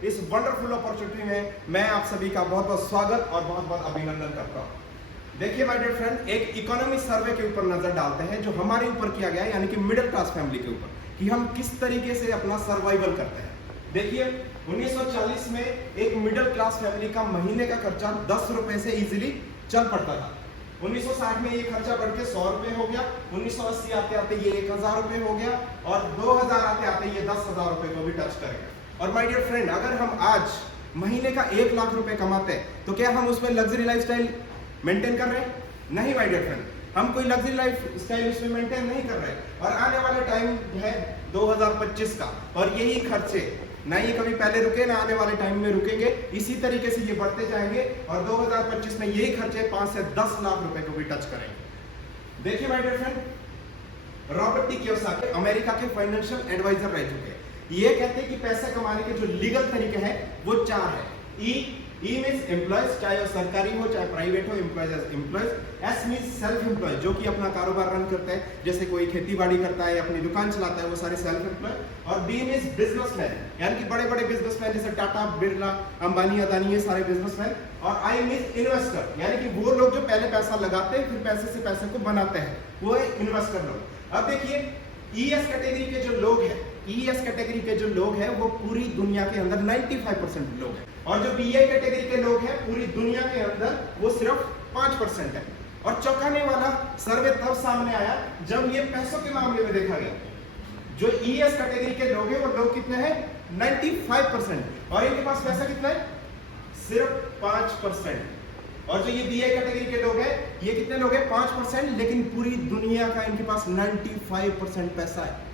इस wonderful opportunity में मैं आप सभी का बहुत बहुत स्वागत और बहुत बहुत अभिनंदन करता हूँ। देखिए माय डियर फ्रेंड, एक इकोनॉमी सर्वे के ऊपर नजर डालते हैं जो हमारे ऊपर किया गया है, यानी कि मिडिल क्लास फैमिली के ऊपर, कि हम किस तरीके से अपना सर्वाइवल करते हैं। देखिए 1940 में एक मिडिल क्लास फैमिली का महीने का खर्चा 10 रुपए से इजीली चल पड़ता था। 1960 में ये खर्चा बढ़ के 100 रुपए हो गया, 1980 आते आते ये 1000 रुपए हो गया और 2000 आते आते ये 10,000 रुपए को भी टच करेगा। और माय डियर फ्रेंड, अगर हम आज महीने का 1 लाख रुपए कमाते हैं तो क्या हम उसमें लग्जरी लाइफस्टाइल मेंटेन कर रहे हैं? नहीं माय डियर फ्रेंड, हम कोई लग्जरी लाइफस्टाइल उसमें मेंटेन नहीं कर रहे। और आने वाला टाइम है 2025 का, और यही खर्चे ना ये कभी पहले रुके ना आने वाले टाइम में रुकेंगे। इसी तरीके से ये बढ़ते जाएंगे और 2025 में यही खर्चे 5 से 10 लाख रुपए को भी टच करेंगे। देखिए my dear friend, Robert T Kiyosaki America के फाइनेंशियल एडवाइजर रह चुके हैं। ये कहते हैं कि पैसा कमाने के जो लीगल तरीके हैं वो 4 है। ई मींस एम्प्लॉयज, चाहे वो सरकारी हो चाहे प्राइवेट हो, employees as employees. S means self employ, जो कि अपना कारोबार रन करता है, जैसे कोई खेती बाड़ी करता है, अपनी दुकान चलाता है, वो सारे सेल्फ एम्प्लॉय। और बी मींस बिजनेसमैन, यानी कि बड़े बड़े बिजनेसमैन जैसे टाटा, बिरला, अंबानी, अदानी, ये सारे बिजनेसमैन। और आई मींस इन्वेस्टर, यानी कि वो लोग जो पहले पैसा लगाते हैं फिर पैसे से पैसे को बनाते हैं, वो है इन्वेस्टर लोग। अब देखिए ईएस कैटेगरी के जो लोग हैं, ईएस कैटेगरी के जो लोग हैं वो पूरी दुनिया के अंदर 95% लोग हैं, और जो बीए कैटेगरी के लोग हैं पूरी दुनिया के अंदर वो सिर्फ 5% है। और चौंकाने वाला सर्वे तब सामने आया जब ये पैसों के मामले में देखा गया। जो ईएस कैटेगरी के लोग हैं वो लोग कितने हैं? 95%, और इनके पास पैसा कितना है? सिर्फ 5%। और जो ये बीए कैटेगरी के लोग हैं ये कितने लोग हैं? 5%, लेकिन पूरी दुनिया का इनके पास 95% पैसा है।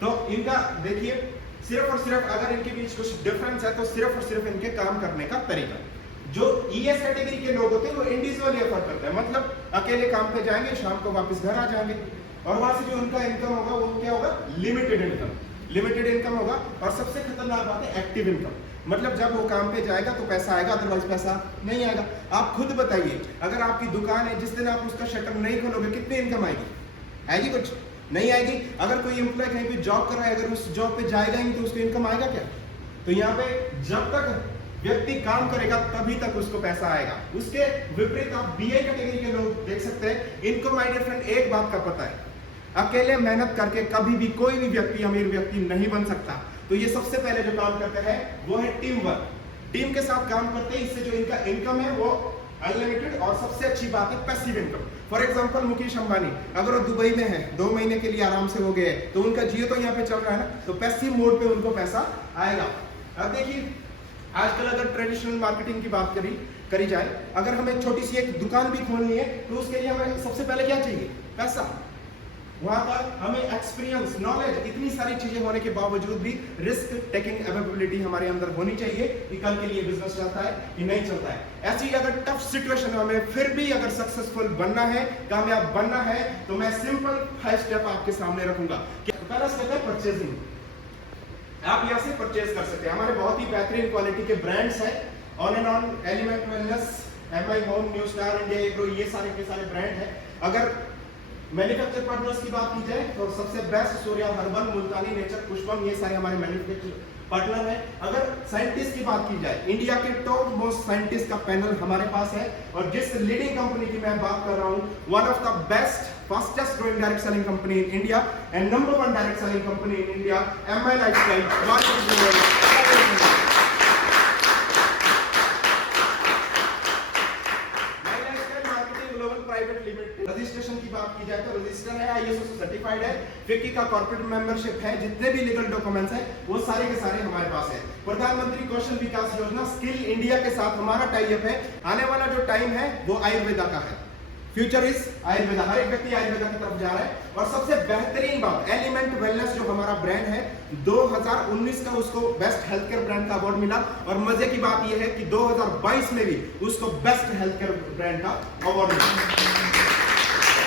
तो इनका देखिए सिर्फ और सिर्फ अगर इनके बीच कुछ डिफरेंस है तो सिर्फ और सिर्फ इनके काम करने का तरीका। जो ईएस कैटेगरी के लोग होते हैं वो इंडिविजुअली एफर्ट करते हैं, मतलब अकेले काम पे जाएंगे, शाम को वापस घर आ जाएंगे, और वहां से जो उनका इनकम होगा वो क्या होगा? Limited income. लिमिटेड इनकम होगा। और सबसे खतरनाक बात है एक्टिव इनकम, मतलब जब वो काम पे जाएगा तो पैसा आएगा, अदरवाइज पैसा नहीं आएगा। आप खुद बताइए, अगर आपकी दुकान है, जिस दिन आप उसका शटर नहीं खोलोगे कितनी इनकम आएगी? आएगी? कुछ नहीं आएगी। अगर कोई एम्प्लॉय कहीं पे जॉब कर रहा है, अगर उस जॉब पे जाएगा ही तो उसको इनकम आएगा क्या? तो यहाँ पे जब तक व्यक्ति काम करेगा तभी तक उसको पैसा आएगा। उसके विपरीत आप बीए कैटेगरी के लोग देख सकते हैं, इनको माय डियर फ्रेंड एक बात का पता है, अकेले मेहनत करके कभी भी कोई भी व्यक्ति अमीर व्यक्ति नहीं बन सकता। तो ये सबसे पहले जो काम करते हैं वो है टीम वर्क। टीम के साथ काम करते हैं, इससे जो इनका इनकम है वो अनलिमिटेड। और सबसे अच्छी बात है passive income. For example Mukesh Ambani अगर वो दुबई में है, 2 महीने के लिए आराम से हो गए, तो उनका जियो तो यहाँ पे चल रहा है ना, तो पैसिव मोड पे उनको पैसा आएगा। अब देखिए आजकल अगर ट्रेडिशनल मार्केटिंग की बात करी जाए, अगर हमें छोटी सी एक दुकान भी खोलनी है तो उसके लिए हमें सबसे पहले क्या चाहिए? पैसा। वहां पर हमें एक्सपीरियंस, नॉलेज, इतनी सारी चीजें होने के बावजूद भी रिस्क टेकिंग एबिलिटी हमारे अंदर होनी चाहिए कि कल के लिए बिजनेस चलता है कि नहीं चलता है। ऐसी अगर टफ सिचुएशन में हमें फिर भी अगर सक्सेसफुल बनना है, कामयाब बनना है, तो मैं सिंपल 5 स्टेप आपके सामने रखूंगा। पहला स्टेप है परचेजिंग। आप यहाँ से परचेज कर सकते हैं। हमारे बहुत ही बेहतरीन क्वालिटी के ब्रांड्स हैं, on and on, element wellness, MI home, new star, India agro, ये सारे के सारे ब्रांड हैं। अगर मैन्युफैक्चर पार्टनर्स की बात की जाए तो सबसे बेस्ट सूर्या हर्बल, मुल्तानी नेचर, पुष्पम, ये सारे हमारे मैन्युफैक्चर पार्टनर हैं। अगर साइंटिस्ट की बात की जाए, इंडिया के टॉप मोस्ट साइंटिस्ट का पैनल हमारे पास है, और जिस लीडिंग कंपनी की मैं बात कर रहा हूं, one of the best fastest growing direct selling company in India and number 1 direct selling company in India, MI lifestyle. Registration की बात की जाए तो रजिस्टर है, आईएसओ सर्टिफाइड है, फिक्की का कॉर्पोरेट मेंबरशिप है, जितने भी लीगल डॉक्यूमेंट्स हैं वो सारे के सारे हमारे पास है। प्रधानमंत्री कौशल विकास योजना, स्किल इंडिया के साथ हमारा टाई अप है। आने वाला जो टाइम है वो आयुर्वेदा का है, फ्यूचर इज आयुर्वेदा, हर एक व्यक्ति आयुर्वेदा की तरफ जा रहा है। और सबसे बेहतरीन बात, एलिमेंट वेलनेस जो हमारा ब्रांड है, 2019 का उसको बेस्ट हेल्थ केयर ब्रांड का अवार्ड मिला, और मजे की बात यह है कि 2022 में भी उसको बेस्ट हेल्थ केयर ब्रांड का अवार्ड मिला।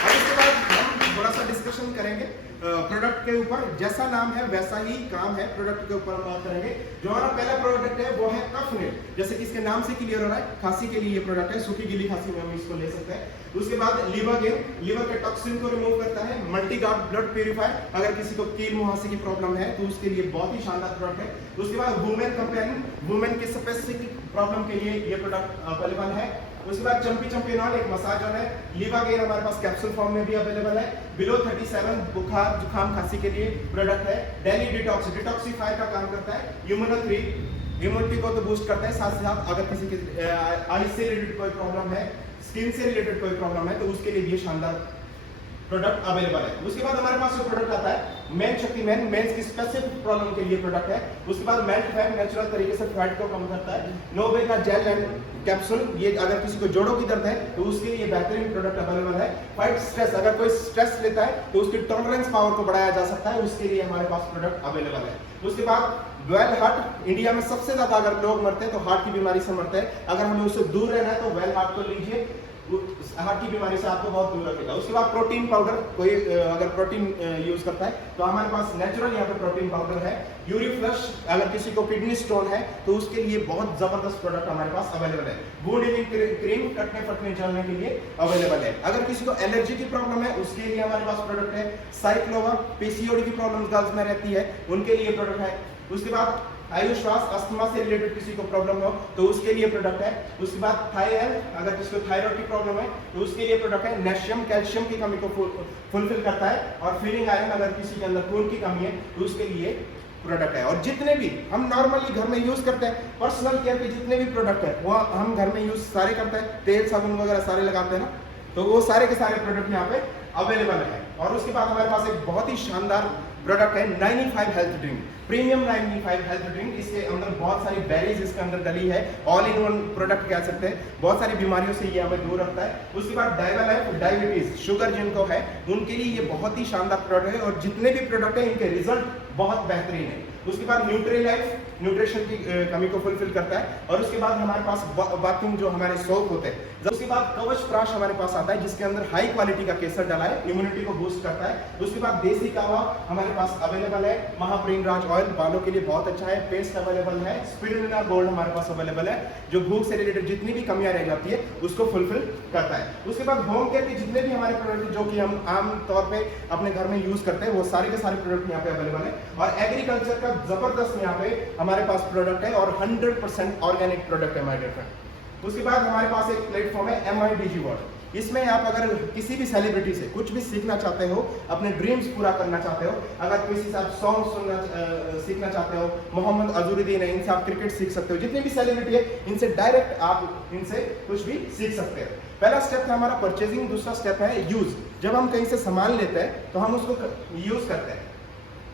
और इसके बाद हम थोड़ा सा डिस्कशन करेंगे प्रोडक्ट के ऊपर। जैसा नाम है वैसा ही काम है, प्रोडक्ट के ऊपर हम बात करेंगे। जो हमारा पहला प्रोडक्ट है वो है कफ नेट, जैसे कि इसके नाम से क्लियर हो रहा है, खांसी के लिए ये प्रोडक्ट है, सूखी गीली खांसी में हम इसको ले सकते हैं। उसके बाद लीवर गेम, लीवर के टॉक्सिन को रिमूव करता है। मल्टी गार्ड ब्लड प्यूरिफायर, अगर किसी को कील मुहासे की प्रॉब्लम है तो उसके लिए बहुत ही शानदार प्रोडक्ट है। उसके बाद वुमेन कंपेनियन, वुमेन की स्पेसिफिक प्रॉब्लम के लिए ये प्रोडक्ट अवेलेबल है। उसके बाद चंपी चंपिनॉल एक मसाज ऑयल है। लिवागेन हमारे पास कैप्सूल फॉर्म में भी अवेलेबल है। बिलो 37 बुखार जुकाम खांसी के लिए प्रोडक्ट है। डेली डिटॉक्स डिटॉक्सीफायर का काम करता है। इम्यूनो 3 इम्यूनिटी को तो बूस्ट करता है, साथ साथ अगर किसी के आई से रिलेटेड कोई प्रॉब्लम है, स्किन से रिलेटेड कोई प्रॉब्लम है, तो उसके लिए ये शानदार प्रोडक्ट अवेलेबल है। उसके बाद हमारे पास जो प्रोडक्ट आता है मेन शक्ति मेन मेंस की स्पेसिफिक प्रॉब्लम के लिए प्रोडक्ट है। उसके बाद मेल्ट फैट नेचुरल तरीके से फैट को कम करता है। नोवे का जेल एंड कैप्सूल, ये अगर किसी को जोड़ों की दर्द है तो उसके लिए बेहतरीन प्रोडक्ट अवेलेबल है। फाइट स्ट्रेस, अगर कोई स्ट्रेस लेता है तो उसकी टॉलरेंस पावर को बढ़ाया जा सकता है, उसके लिए हमारे पास प्रोडक्ट अवेलेबल है। उसके बाद वेल हार्ट, इंडिया में सबसे ज्यादा अगर लोग मरते हैं तो हार्ट की बीमारी से मरते हैं, अगर हमें उससे दूर रहना है तो वेल हार्ट को लीजिए, हार्ट की बीमारी से आपको बहुत दूर रखेगा। उसके बाद प्रोटीन पाउडर, कोई अगर प्रोटीन यूज करता है तो हमारे पास नेचुरल यहाँ पे प्रोटीन पाउडर है। यूरिफ्लश, अगर किसी को किडनी स्टोन है तो उसके लिए बहुत जबरदस्त प्रोडक्ट हमारे पास अवेलेबल है। वुंड हीलिंग क्रीम कटने फटने चलने के लिए अवेलेबल है। अगर किसी को एलर्जी की प्रॉब्लम है उसके लिए हमारे पास प्रोडक्ट है। साइक्लोवा, पीसीओडी की प्रॉब्लम गर्ल्स में रहती है उनके लिए प्रोडक्ट है। उसके बाद आयुश्वास, अस्थमा से रिलेटेड किसी को प्रॉब्लम हो तो उसके लिए प्रोडक्ट है। उसके बाद थायराइड, अगर किसी को थायराइड की प्रॉब्लम है तो उसके लिए प्रोडक्ट है। नेशियम, कैल्शियम की कमी को फुलफिल करता है। और फीलिंग आयरन, अगर किसी के अंदर खून की कमी है तो उसके लिए प्रोडक्ट है। और जितने भी हम नॉर्मली घर में यूज करते हैं, पर्सनल केयर के जितने भी प्रोडक्ट है वो हम घर में यूज सारे करते हैं, तेल साबुन वगैरह सारे लगाते हैं ना, तो वो सारे के सारे प्रोडक्ट यहाँ पे अवेलेबल है। और उसके बाद हमारे पास एक बहुत ही शानदार प्रोडक्ट है 95 health drink, premium 95 health drink. इसके अंदर बहुत सारी बेरीज इसके अंदर डली है, ऑल इन वन प्रोडक्ट कह सकते हैं, बहुत सारी बीमारियों से ये हमें दूर रखता है। उसके बाद डायबेटिस, डायबिटीज, शुगर जिनको है उनके लिए ये बहुत ही शानदार प्रोडक्ट है, और जितने भी प्रोडक्ट है इनके रिजल्ट बहुत बेहतरीन है। उसके बाद न्यूट्रीलाइफ, न्यूट्रिशन की कमी को फुलफिल करता है। और उसके बाद हमारे पास बाथरूम जो हमारे सोप होते हैं, उसके बाद कवच प्राश हमारे पास आता है जिसके अंदर हाई क्वालिटी का केसर डाला है, इम्यूनिटी को बूस्ट करता है। उसके बाद देसी कावा हमारे पास अवेलेबल है। महाप्रीन राज ऑयल बालों के लिए बहुत अच्छा है। पेस्ट अवेलेबल है। स्पिरुलिना गोल्ड हमारे पास अवेलेबल है, जो भूख से रिलेटेड जितनी भी कमियां रह जाती है उसको फुलफिल करता है। उसके बाद होम केयर के जितने भी हमारे प्रोडक्ट जो कि हम आम तौर पे अपने घर में यूज करते हैं वो सारे के सारे प्रोडक्ट यहाँ पे अवेलेबल है। और एग्रीकल्चर का जबरदस्त यहाँ पे हमारे पास प्रोडक्ट है, और 100% ऑर्गेनिक प्रोडक्ट है हमारे फ्रेंड। उसके बाद हमारे पास एक प्लेटफॉर्म है MIDG वर्ल्ड। इसमें आप अगर किसी भी सेलिब्रिटी से कुछ भी सीखना चाहते हो, अपने ड्रीम्स पूरा करना चाहते हो, अगर किसी से आप सॉन्ग सीखना चाहते हो, मोहम्मद अजहरुद्दीन है, इनसे आप क्रिकेट सीख सकते हो, जितने भी सेलिब्रिटी है इनसे डायरेक्ट आप इनसे कुछ भी सीख सकते हो। पहला स्टेप था हमारा परचेजिंग, दूसरा स्टेप है यूज। जब हम कहीं से सामान लेते हैं तो हम उसको यूज करते हैं,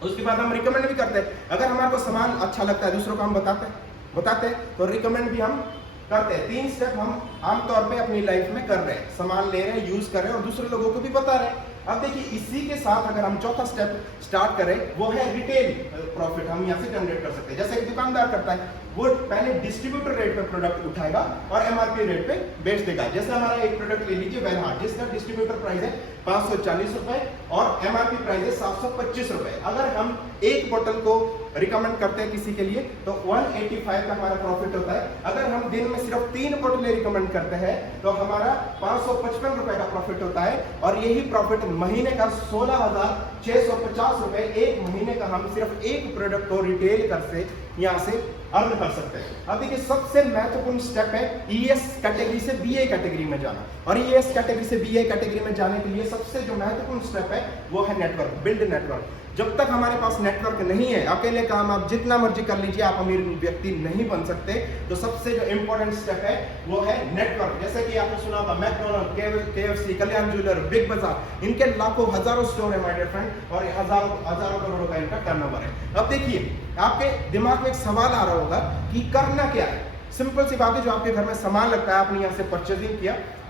उसके बाद हम रिकमेंड भी करते हैं। अगर हमारे को सामान अच्छा लगता है दूसरों को हम बताते हैं तो रिकमेंड भी हम करते हैं। 3 स्टेप हम आमतौर पे अपनी लाइफ में कर रहे हैं, सामान ले रहे हैं, यूज कर रहे हैं और दूसरे लोगों को भी बता रहे हैं। अब देखिए इसी के साथ अगर हम चौथा स्टेप स्टार्ट करें वो है रिटेल प्रॉफिट, हम यहाँ से जनरेट कर सकते हैं। जैसे एक दुकानदार करता है, वो पहले डिस्ट्रीब्यूटर रेट पे प्रोडक्ट उठाएगा और MRP रेट पे बेच देगा। जैसे हमारा एक प्रोडक्ट ले लीजिए वेलहार्ट, जिसका डिस्ट्रीब्यूटर प्राइस है 540 रुपए और MRP प्राइस है 725 रुपए। अगर हम एक बोतल को रिकमेंड करते हैं किसी के लिए तो 185 का हमारा प्रॉफिट होता है। अगर हम दिन में सिर्फ 3 बोतलें रिकमेंड करते हैं तो हमारा 555 रुपए का प्रॉफिट होता है, और यही प्रॉफिट महीने का 16,650 रुपए एक महीने का हम सिर्फ एक प्रोडक्ट को रिटेल कर से यहाँ से अर्न कर सकते हैं। अब देखिए सबसे महत्वपूर्ण स्टेप है ES कैटेगरी से BA कैटेगरी में जाना, और ES कैटेगरी से BA कैटेगरी में जाने के लिए सबसे जो महत्वपूर्ण स्टेप है वो है नेटवर्क, बिल्ड नेटवर्क। जब तक हमारे पास नेटवर्क नहीं है, अकेले काम आप जितना मर्जी कर लीजिए, आप अमीर व्यक्ति नहीं बन सकते। तो सबसे जो इंपॉर्टेंट स्टेप है वो है नेटवर्क। जैसे कि आपने सुना था मैकडॉनल्ड, KFC, कल्याण ज्वेलर, बिग बाजार, इनके लाखों हजारों स्टोर है माय डियर फ्रेंड, और हजारों करोड़ों का इनका टर्नओवर है। अब देखिए आपके दिमाग में एक सवाल आ रहा होगा कि करना क्या है। सिंपल सी बात है, जो आपके घर में सामान लगता है आपने यहाँ से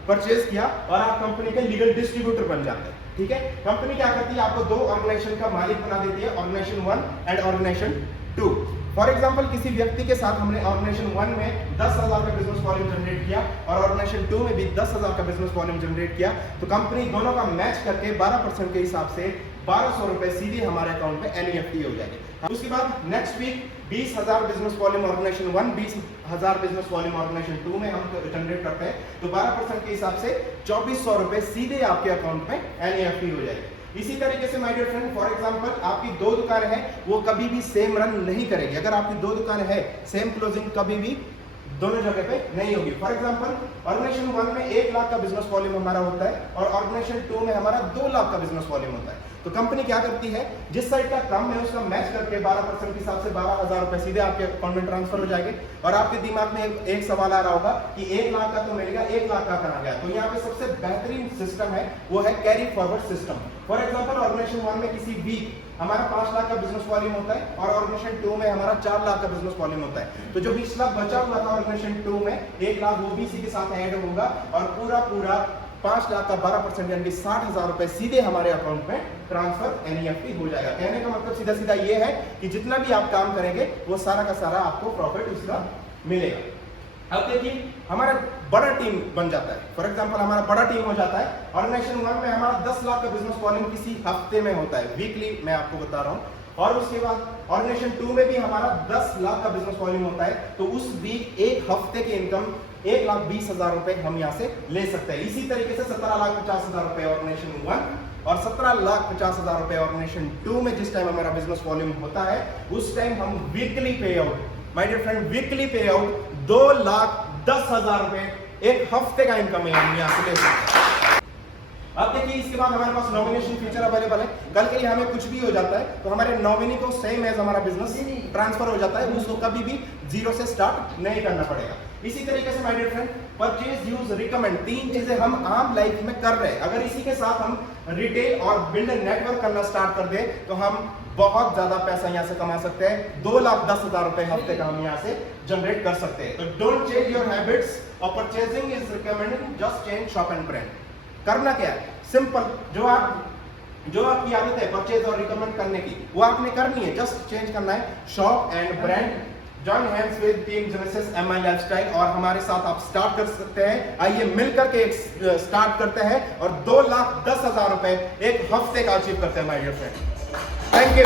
परचेज किया और आप कंपनी के लीगल डिस्ट्रीब्यूटर बन जाते हैं। ठीक है, कंपनी क्या करती है, आपको 2 ऑर्गेनाइजेशन का मालिक बना देती है, organization 1 and organization 2। For example किसी व्यक्ति के साथ हमने ऑर्गेनाइजेशन 1 में 10,000 का बिजनेस वॉल्यूम जनरेट किया और ऑर्गेनाइजेशन 2 में भी 10,000 का बिजनेस वॉल्यूम जनरेट किया, तो कंपनी दोनों का मैच करके 12% के हिसाब से 1200 रुपए सीधे हमारे अकाउंट में NEFT हो जाएंगे। उसके बाद next week 20,000 business volume organization 1, 20,000 business volume organization 2 में हम जनरेट करते हैं, तो 12% के हिसाब से 2400 रुपए सीधे आपके अकाउंट में NEFT हो जाएंगे। इसी तरीके से my dear friend, for example आपकी 2 दुकान है, वो कभी भी सेम रन नहीं करेगी। अगर आपकी 2 दुकान है, सेम क्लोजिंग कभी भी दोनों जगह पे नहीं होगी। फॉर एग्जांपल ऑर्गेनाइजेशन 1 में 1 लाख का बिजनेस वॉल्यूम हमारा होता है और ऑर्गेनाइजेशन 2 में हमारा 2 लाख का बिजनेस वॉल्यूम होता है। तो कंपनी क्या करती है, जिस साइड का कम है उसका मैच करके 12% के हिसाब से 12,000 रुपए सीधे आपके अकाउंट में ट्रांसफर हो जाएंगे। और आपके दिमाग में एक सवाल आ रहा होगा कि 1 लाख का तो मिलेगा, 1 लाख का कहां गया? तो यहाँ पे सबसे बेहतरीन सिस्टम है वो है carry forward system. For example organization 1 में किसी वीक हमारा 5 लाख का बिजनेस वॉल्यूम होता है और ऑर्गेनाइजेशन 2 में हमारा 4 लाख का बिजनेस वॉल्यूम होता है। तो जो 20 लाख बचा हुआ था ऑर्गेनाइजेशन 2 में, 1 लाख वो भी इसी के साथ ऐड होगा और पूरा 5 लाख का 12% यानी कि 60,000 रुपए सीधे हमारे अकाउंट में ट्रांसफर एनईएफटी हो जाएगा। कहने का मतलब सीधा सीधा ये है कि जितना भी आप काम करेंगे वो सारा का सारा आपको प्रॉफिट उसका मिलेगा। अब देखिए हमारा बड़ा टीम बन जाता है। फॉर एग्जांपल हमारा बड़ा टीम हो जाता है। ऑर्गेनाइजेशन 1 में हमारा 10 लाख का बिजनेस वॉल्यूम किसी हफ्ते में होता है, वीकली मैं आपको बता रहा हूं। और उसके बाद ऑर्गेनाइजेशन 2 में भी हमारा 10 लाख का बिजनेस वॉल्यूम होता है। तो उस वीक एक हफ्ते की इनकम 1,20,000 रुपए हम यहाँ से ले सकते हैं। इसी तरीके से 17,50,000 रुपए ऑर्गेनाइजेशन 1 और 17,50,000 रुपए ऑर्गेनाइजेशन 2 में जिस टाइम हमारा बिजनेस वॉल्यूम होता है उस टाइम हम weekly pay out, my dear friend, weekly pay out 2,10,000 रुपए एक हफ्ते का इनकम है हम यहाँ से ले सकते हैं। अब देखिए इसके बाद हमारे पास नॉमिनेशन फीचर अवेलेबल है। कल के लिए हमें कुछ भी हो जाता है तो हमारे नॉमिनी को सेम एज हमारा बिजनेस ट्रांसफर हो जाता है, उसको कभी भी जीरो से स्टार्ट नहीं करना पड़ेगा। इसी तरीके से my dear friend, purchase, use, recommend, 3 चीजें हम आम लाइफ में कर रहे हैं। अगर इसी के साथ हम रिटेल और बिल्ड नेटवर्क करना स्टार्ट कर दें तो हम बहुत ज्यादा पैसा यहाँ से कमा सकते हैं। 2,10,000 रुपए हफ्ते का हम यहाँ से जनरेट कर सकते हैं। तो डोंट चेंज योर हैबिट्स और purchasing is recommended, just change shop and brand. करना क्या है, सिंपल, जो आपकी आदत है परचेज और रिकमेंड करने की वो आपने करनी है, जस्ट चेंज करना है shop and brand. Join hands with team genesis MI lifestyle और हमारे साथ आप स्टार्ट कर सकते हैं। आइए मिलकर के स्टार्ट करते हैं और 2,10,000 रुपए एक हफ्ते का अचीव करते हैं my dear friend. Thank you.